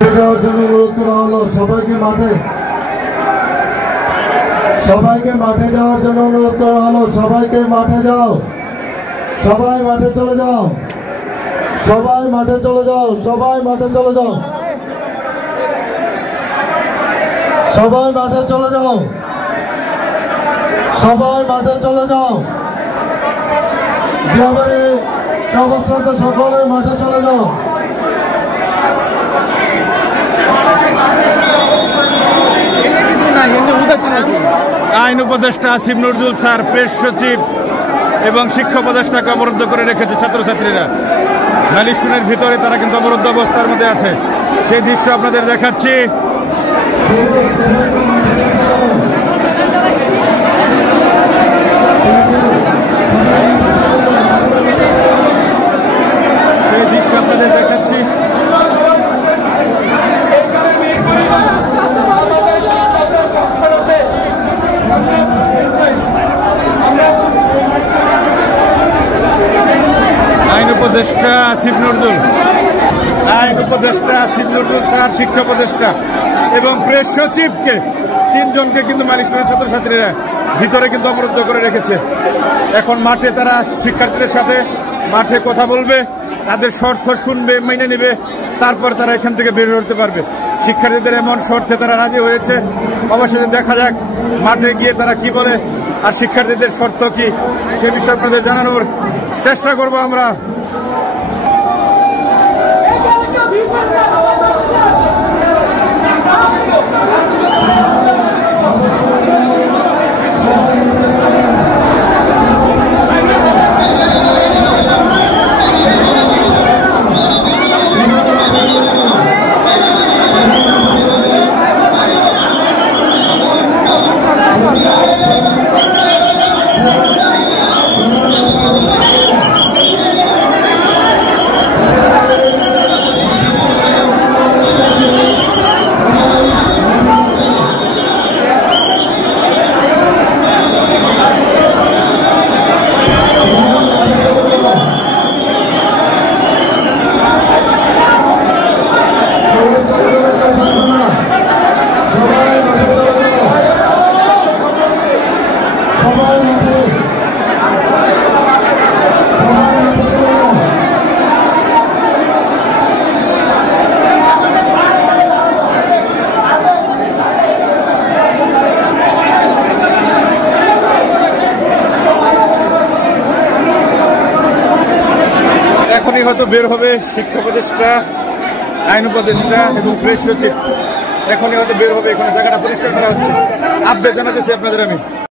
যাওয়ার জন্য অনুরোধ করা হলো সবাইকে মাঠে যাওয়ার জন্য অনুরোধ করা হলো। সবাইকে মাঠে যাও, সবাই মাঠে চলে যাও, সবাই মাঠে চলে যাও, সবাই মাঠে চলে যাও, সবাই মাঠে চলে যাও, সবাই মাঠে চলে যাও। দিয়াবাড়ি অবস্থান্ত সকলে মাঠে চলে যাও। আইন উপদেষ্টা আসিফ নজরুল স্যার, প্রেস সচিব এবং শিক্ষা উপদেষ্টাকে অবরুদ্ধ করে রেখেছে ছাত্রছাত্রীরা। ম্যালিস্টনের ভিতরে তারা কিন্তু অবরুদ্ধ অবস্থার মধ্যে আছে। সেই দৃশ্য আপনাদের দেখাচ্ছি। সেই দৃশ্য আপনাদের দেখাচ্ছি। আইন উপদেষ্টা আসিফ নজরুল স্যার, শিক্ষা উপদেষ্টা এবং প্রেস সচিবকে, তিনজনকে কিন্তু ম্যালিস্টনের ছাত্রছাত্রীরা ভিতরে কিন্তু অবরুদ্ধ করে রেখেছে। এখন মাঠে তারা শিক্ষার্থীদের সাথে মাঠে কথা বলবে, তাদের শর্ত শুনবে, মেনে নেবে, তারপর তারা এখান থেকে বের হতে পারবে। শিক্ষার্থীদের এমন শর্তে তারা রাজি হয়েছে। অবশ্যই দেখা যাক মাঠে গিয়ে তারা কি বলে আর শিক্ষার্থীদের শর্ত কি, সে বিষয়ে আপনাদের জানানোর চেষ্টা করব আমরা। এখনই হয়তো বের হবে শিক্ষা উপদেষ্টা, আইন উপদেষ্টা এবং প্রেস সচিব। এখনই হয়তো বের হবে। এখানে জায়গাটা পরিষ্কার করা হচ্ছে। আপডেট জানাতেছি আপনাদের আমি।